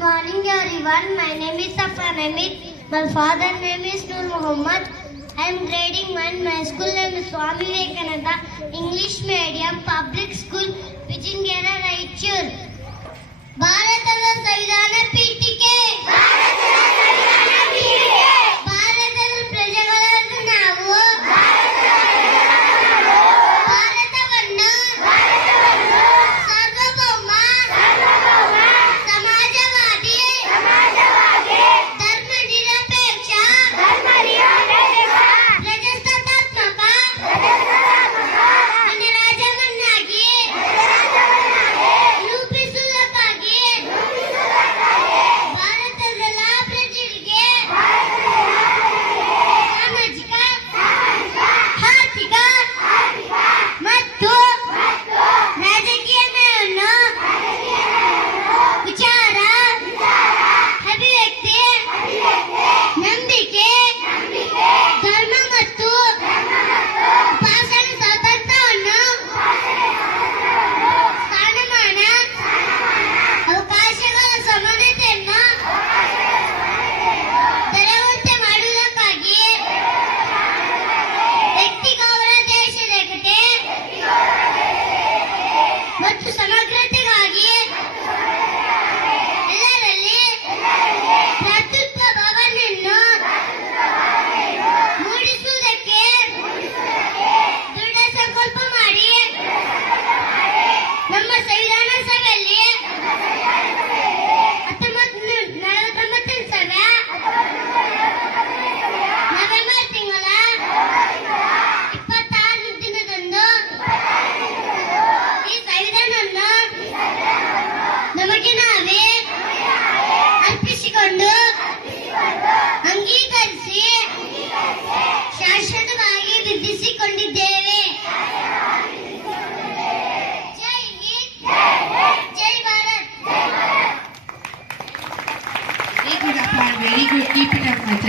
morning everyone. My name is Safan Hamid. My father name is Nur Muhammad. I am grading 1. My school name is Swami Vivekananda English Medium Public School, Vijingera, Raichur. ಭಾರತದ ಸಂವಿಧಾನ ಪೀಠಿಕೆ. ಭಾರತದ ಪ್ರಜೆಗಳಾದ ನಾವು ಭಾರತವನ್ನು ಸಾರ್ವಭೌಮ ಸಮಾಜವಾದಿ ಧರ್ಮ ನಿರಪೇಕ್ಷ ಪ್ರಜಾಸತ್ತಾತ್ಮಕ ಗಣರಾಜ್ಯವನ್ನಾಗಿ ರೂಪಿಸುವುದಕ್ಕಾಗಿ ಭಾರತದ ಎಲ್ಲ ಪ್ರಜೆಗಳಿಗೆ ಸಾಮಾಜಿಕ ಆರ್ಥಿಕ ಮತ್ತು ರಾಜಕೀಯ ನ್ಯಾಯವನ್ನು ವಿಚಾರ ಅಭಿವ್ಯಕ್ತಿ ನಂಬಿಕೆ ಧರ್ಮ ಮತ್ತು ಉಪಾಸನೆ ಸ್ವಾತಂತ್ರ್ಯವನ್ನು ಸ್ಥಾನಮಾನ ಅವಕಾಶಗಳ ಸಮಾನತೆಯನ್ನು ದೊರೆಯುವಂತೆ ಮಾಡುವುದಕ್ಕಾಗಿ ವ್ಯಕ್ತಿಗೌರವ ದೇಶದ ಏಕತೆ ಮತ್ತು ಸಮಗ್ರತೆಗಾಗಿ ಎಲ್ಲರಲ್ಲಿ ಭ್ರಾತೃತ್ವ ಭಾವನೆಯನ್ನು ಮೂಡಿಸುವುದಕ್ಕೆ ದೃಢ ಸಂಕಲ್ಪ ಮಾಡಿ ನಮ್ಮ ಸಂವಿಧಾನ ಸಭೆಯಲ್ಲಿ 1949 ಸಭೆ ನವೆಂಬರ್ ತಿಂಗಳ 26 ದಿನದಂದು ಈ ಸಂವಿಧಾನವನ್ನು ನಮಗೆ ನಾವೇ ಅರ್ಪಿಸಿಕೊಂಡು ಅಂಗೀಕರಿಸಿ ಶಾಶ್ವತವಾಗಿ ವಿಧಿಸಿಕೊಂಡಿದ್ದೇವೆ. ಜೈ ಹಿಂದ್, ಜೈ Bharat. Very good, Appa. Very good. Keep it up, my child.